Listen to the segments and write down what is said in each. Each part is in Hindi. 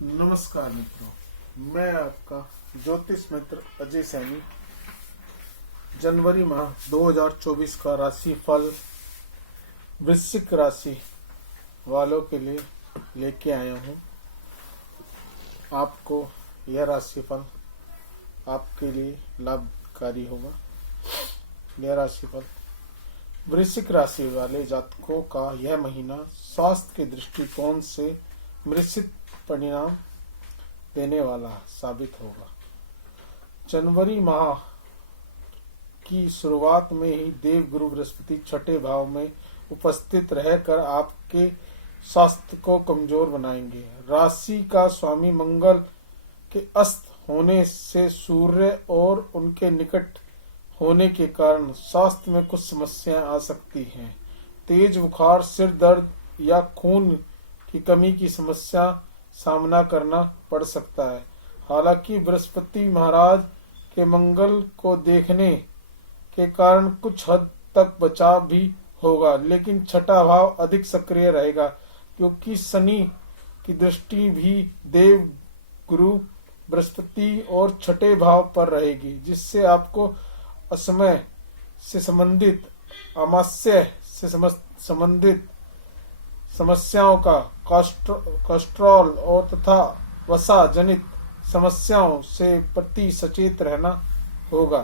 नमस्कार मित्रों, मैं आपका ज्योतिष मित्र अजय सैनी जनवरी माह 2024 का राशि फल वृश्चिक राशि वालों के लिए लेके आया हूँ। आपको यह राशि फल आपके लिए लाभकारी होगा। यह राशि फल वृश्चिक राशि वाले जातकों का यह महीना स्वास्थ्य के दृष्टिकोण से मिश्रित परिणाम देने वाला साबित होगा। जनवरी माह की शुरुआत में ही देव गुरु बृहस्पति छठे भाव में उपस्थित रहकर आपके स्वास्थ्य को कमजोर बनाएंगे। राशि का स्वामी मंगल के अस्त होने से सूर्य और उनके निकट होने के कारण स्वास्थ्य में कुछ समस्याएं आ सकती हैं। तेज बुखार, सिर दर्द या खून की कमी की समस्या सामना करना पड़ सकता है। हालांकि बृहस्पति महाराज के मंगल को देखने के कारण कुछ हद तक बचाव भी होगा, लेकिन छठा भाव अधिक सक्रिय रहेगा क्योंकि शनि की दृष्टि भी देव गुरु बृहस्पति और छठे भाव पर रहेगी, जिससे आपको असमय से संबंधित, अमावस्या से संबंधित समस्याओं का, कोलेस्ट्रॉल और तथा वसा जनित समस्याओं से प्रति सचेत रहना होगा।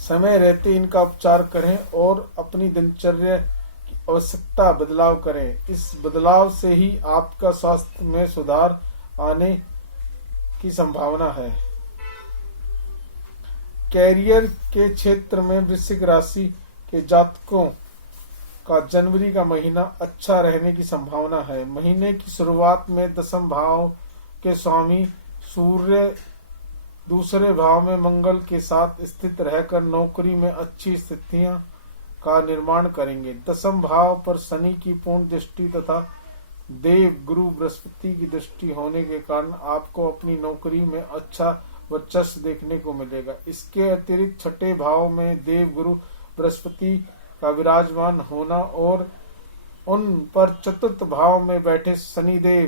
समय रहते इनका उपचार करें और अपनी दिनचर्या की आवश्यकता बदलाव करें। इस बदलाव से ही आपका स्वास्थ्य में सुधार आने की संभावना है। कैरियर के क्षेत्र में वृश्चिक राशि के जातकों का जनवरी का महीना अच्छा रहने की संभावना है। महीने की शुरुआत में दसम भाव के स्वामी सूर्य दूसरे भाव में मंगल के साथ स्थित रहकर नौकरी में अच्छी स्थितियां का निर्माण करेंगे। दसम भाव पर शनि की पूर्ण दृष्टि तथा देव गुरु बृहस्पति की दृष्टि होने के कारण आपको अपनी नौकरी में अच्छा वर्चस्व देखने को मिलेगा। इसके अतिरिक्त छठे भाव में देव गुरु बृहस्पति का विराजमान होना और उन पर चतुर्थ भाव में बैठे शनिदेव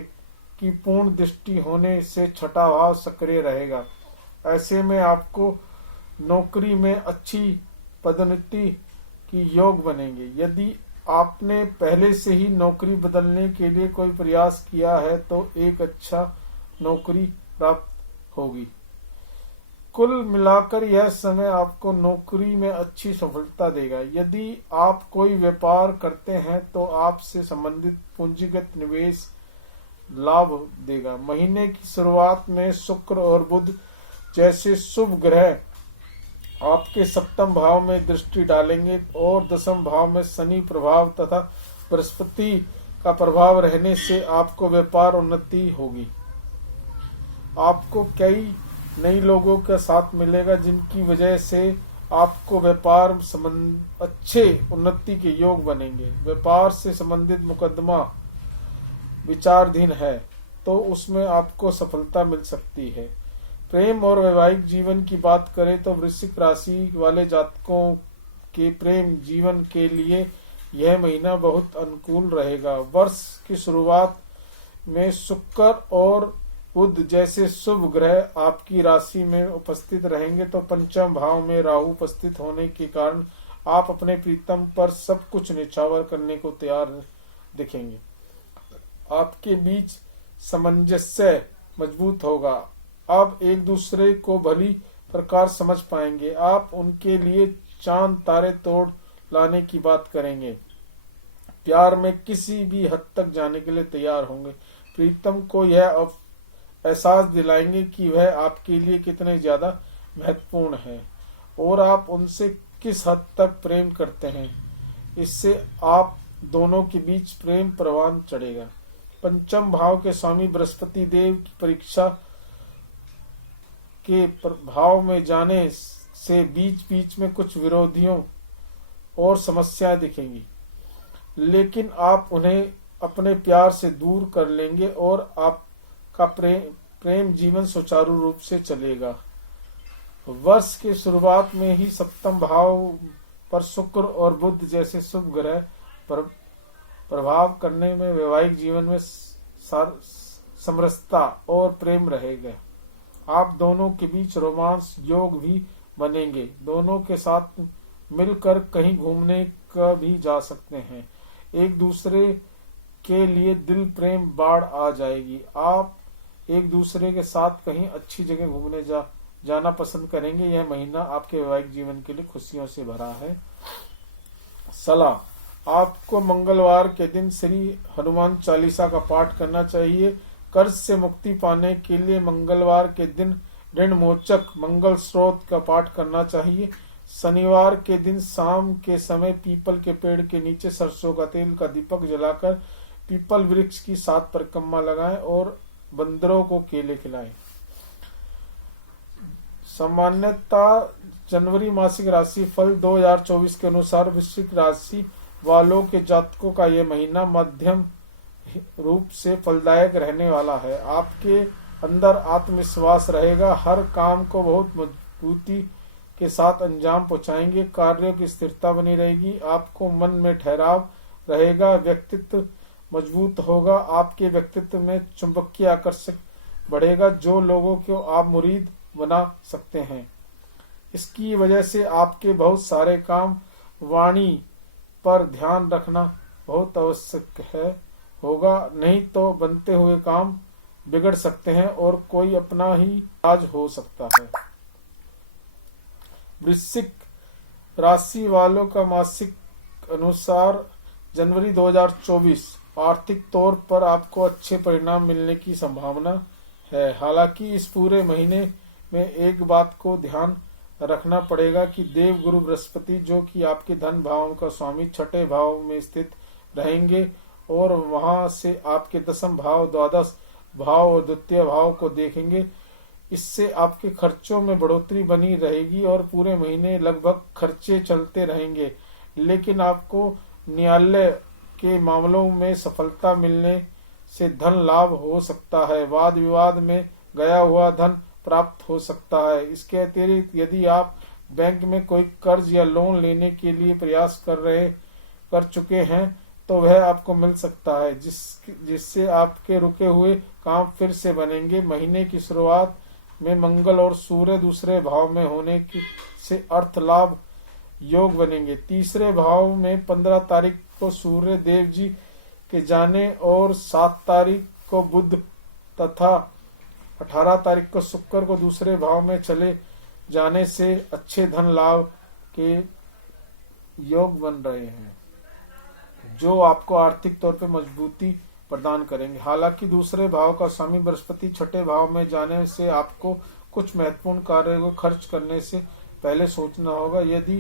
की पूर्ण दृष्टि होने से छठा भाव सक्रिय रहेगा। ऐसे में आपको नौकरी में अच्छी पदोन्नति की योग बनेंगे। यदि आपने पहले से ही नौकरी बदलने के लिए कोई प्रयास किया है तो एक अच्छा नौकरी प्राप्त होगी। कुल मिलाकर यह समय आपको नौकरी में अच्छी सफलता देगा। यदि आप कोई व्यापार करते हैं तो आपसे संबंधित पूंजीगत निवेश लाभ देगा। महीने की शुरुआत में शुक्र और बुध जैसे शुभ ग्रह आपके सप्तम भाव में दृष्टि डालेंगे और दसम भाव में शनि प्रभाव तथा बृहस्पति का प्रभाव रहने से आपको व्यापार उन्नति होगी। आपको कई नई लोगों के साथ मिलेगा जिनकी वजह से आपको व्यापार संबंध अच्छे उन्नति के योग बनेंगे। व्यापार से संबंधित मुकदमा विचाराधीन है तो उसमें आपको सफलता मिल सकती है। प्रेम और वैवाहिक जीवन की बात करें तो वृश्चिक राशि वाले जातकों के प्रेम जीवन के लिए यह महीना बहुत अनुकूल रहेगा। वर्ष की शुरुआत में शुक्र और बुध जैसे शुभ ग्रह आपकी राशि में उपस्थित रहेंगे तो पंचम भाव में राहु उपस्थित होने के कारण आप अपने प्रीतम पर सब कुछ निछावर करने को तैयार दिखेंगे। आपके बीच सामंजस्य मजबूत होगा। आप एक दूसरे को भली प्रकार समझ पाएंगे। आप उनके लिए चांद तारे तोड़ लाने की बात करेंगे। प्यार में किसी भी हद तक जाने के लिए तैयार होंगे। प्रीतम को यह एहसास दिलाएंगे कि वह आपके लिए कितने ज्यादा महत्वपूर्ण है और आप उनसे किस हद तक प्रेम करते हैं। इससे आप दोनों के बीच प्रेम प्रवाह चढ़ेगा। पंचम भाव के स्वामी बृहस्पति देव की परीक्षा के प्रभाव में जाने से बीच बीच में कुछ विरोधियों और समस्याएं दिखेंगी, लेकिन आप उन्हें अपने प्यार से दूर कर लेंगे और आपका प्रेम जीवन सुचारू रूप से चलेगा। वर्ष के शुरुआत में ही सप्तम भाव पर शुक्र और बुध जैसे शुभ ग्रह पर प्रभाव करने में वैवाहिक जीवन में समरसता और प्रेम रहेगा। आप दोनों के बीच रोमांस योग भी बनेंगे। दोनों के साथ मिलकर कहीं घूमने का भी जा सकते हैं। एक दूसरे के लिए दिल प्रेम बाढ़ आ जाएगी। आप एक दूसरे के साथ कहीं अच्छी जगह घूमने जाना पसंद करेंगे। यह महीना आपके वैवाहिक जीवन के लिए खुशियों से भरा है। सलाह, आपको मंगलवार के दिन श्री हनुमान चालीसा का पाठ करना चाहिए। कर्ज से मुक्ति पाने के लिए मंगलवार के दिन ऋण मोचक मंगल स्रोत का पाठ करना चाहिए। शनिवार के दिन शाम के समय पीपल के पेड़ के नीचे सरसों का तेल का दीपक जलाकर पीपल वृक्ष की 7 परिक्रमा लगाएं और बंदरों को केले खिलाएं। सामान्यतः जनवरी मासिक राशि फल 2024 के अनुसार वृश्चिक राशि वालों के जातकों का यह महीना मध्यम रूप से फलदायक रहने वाला है। आपके अंदर आत्मविश्वास रहेगा। हर काम को बहुत मजबूती के साथ अंजाम पहुंचाएंगे। कार्यों की स्थिरता बनी रहेगी। आपको मन में ठहराव रहेगा। व्यक्तित्व मजबूत होगा। आपके व्यक्तित्व में चुंबकीय आकर्षण बढ़ेगा जो लोगों को आप मुरीद बना सकते हैं। इसकी वजह से आपके बहुत सारे काम वाणी पर ध्यान रखना बहुत आवश्यक होगा, नहीं तो बनते हुए काम बिगड़ सकते हैं और कोई अपना ही राज हो सकता है। वृश्चिक राशि वालों का मासिक अनुसार जनवरी 2024 आर्थिक तौर पर आपको अच्छे परिणाम मिलने की संभावना है। हालांकि इस पूरे महीने में एक बात को ध्यान रखना पड़ेगा कि देव गुरु बृहस्पति जो कि आपके धन भाव का स्वामी छठे भाव में स्थित रहेंगे और वहां से आपके दशम भाव, द्वादश भाव और द्वितीय भाव को देखेंगे। इससे आपके खर्चों में बढ़ोतरी बनी रहेगी और पूरे महीने लगभग खर्चे चलते रहेंगे। लेकिन आपको न्यायालय के मामलों में सफलता मिलने से धन लाभ हो सकता है। वाद विवाद में गया हुआ धन प्राप्त हो सकता है। इसके अतिरिक्त यदि आप बैंक में कोई कर्ज या लोन लेने के लिए प्रयास कर चुके हैं तो वह आपको मिल सकता है, जिससे आपके रुके हुए काम फिर से बनेंगे। महीने की शुरुआत में मंगल और सूर्य दूसरे भाव में होने से अर्थ लाभ योग बनेंगे। तीसरे भाव में 15 तारीख को सूर्य देव जी के जाने और 7 तारीख को बुध तथा 18 तारीख को शुक्र को दूसरे भाव में चले जाने से अच्छे धन लाभ के योग बन रहे हैं जो आपको आर्थिक तौर पर मजबूती प्रदान करेंगे। हालांकि दूसरे भाव का स्वामी बृहस्पति छठे भाव में जाने से आपको कुछ महत्वपूर्ण कार्य को खर्च करने से पहले सोचना होगा, यदि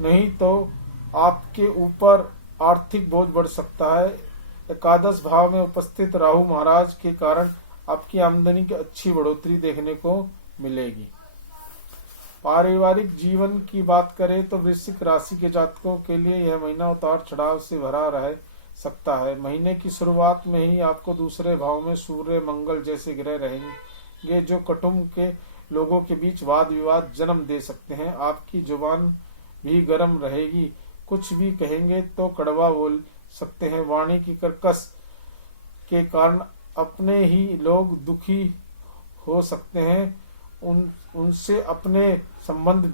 नहीं तो आपके ऊपर आर्थिक बोझ बढ़ सकता है। एकादश भाव में उपस्थित राहु महाराज के कारण आपकी आमदनी की अच्छी बढ़ोतरी देखने को मिलेगी। पारिवारिक जीवन की बात करें तो वृश्चिक राशि के जातकों के लिए यह महीना उतार चढ़ाव से भरा रह सकता है। महीने की शुरुआत में ही आपको दूसरे भाव में सूर्य मंगल जैसे ग्रह रहेंगे जो कुटुंब के लोगों के बीच वाद विवाद जन्म दे सकते हैं। आपकी जुबान भी गर्म रहेगी, कुछ भी कहेंगे तो कड़वा बोल सकते हैं। वाणी की कर्कश के कारण अपने ही लोग दुखी हो सकते हैं, उनसे अपने संबंध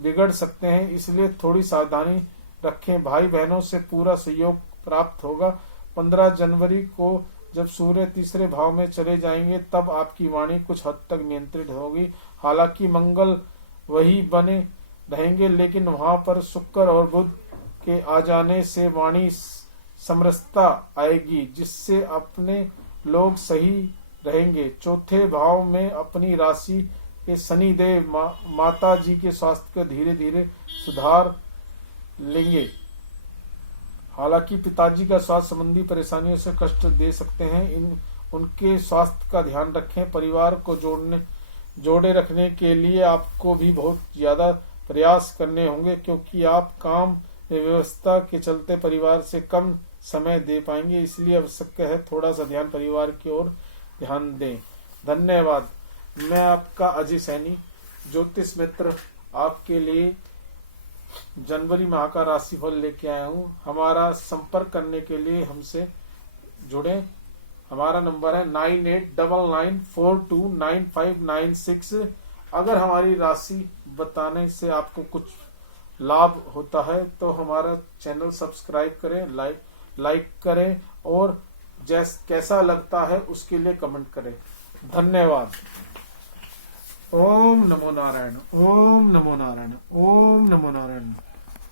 बिगड़ सकते हैं, इसलिए थोड़ी सावधानी रखें। भाई बहनों से पूरा सहयोग प्राप्त होगा। 15 जनवरी को जब सूर्य तीसरे भाव में चले जाएंगे तब आपकी वाणी कुछ हद तक नियंत्रित होगी। हालांकि मंगल वही बने रहेंगे, लेकिन वहां पर शुक्र और बुध के आ जाने से वाणी समरसता आएगी, जिससे अपने लोग सही रहेंगे। चौथे भाव में अपनी राशि के शनि देव माता जी के स्वास्थ्य का धीरे धीरे सुधार लेंगे। हालांकि पिताजी का स्वास्थ्य संबंधी परेशानियों से कष्ट दे सकते हैं, उनके स्वास्थ्य का ध्यान रखें। परिवार को जोड़े रखने के लिए आपको भी बहुत ज्यादा प्रयास करने होंगे, क्योंकि आप काम व्यवस्था के चलते परिवार से कम समय दे पाएंगे। इसलिए आवश्यक है थोड़ा सा ध्यान परिवार की ओर ध्यान दें। धन्यवाद। मैं आपका अजय सैनी, ज्योतिष मित्र, आपके लिए जनवरी माह का राशिफल लेके आया हूँ। हमारा संपर्क करने के लिए हमसे जुड़ें। हमारा नंबर है 9899429596। अगर हमारी राशि बताने से आपको कुछ लाभ होता है तो हमारा चैनल सब्सक्राइब करें, लाइक करें और कैसा लगता है उसके लिए कमेंट करें। धन्यवाद। ओम नमो नारायण, ओम नमो नारायण, ओम नमो नारायण।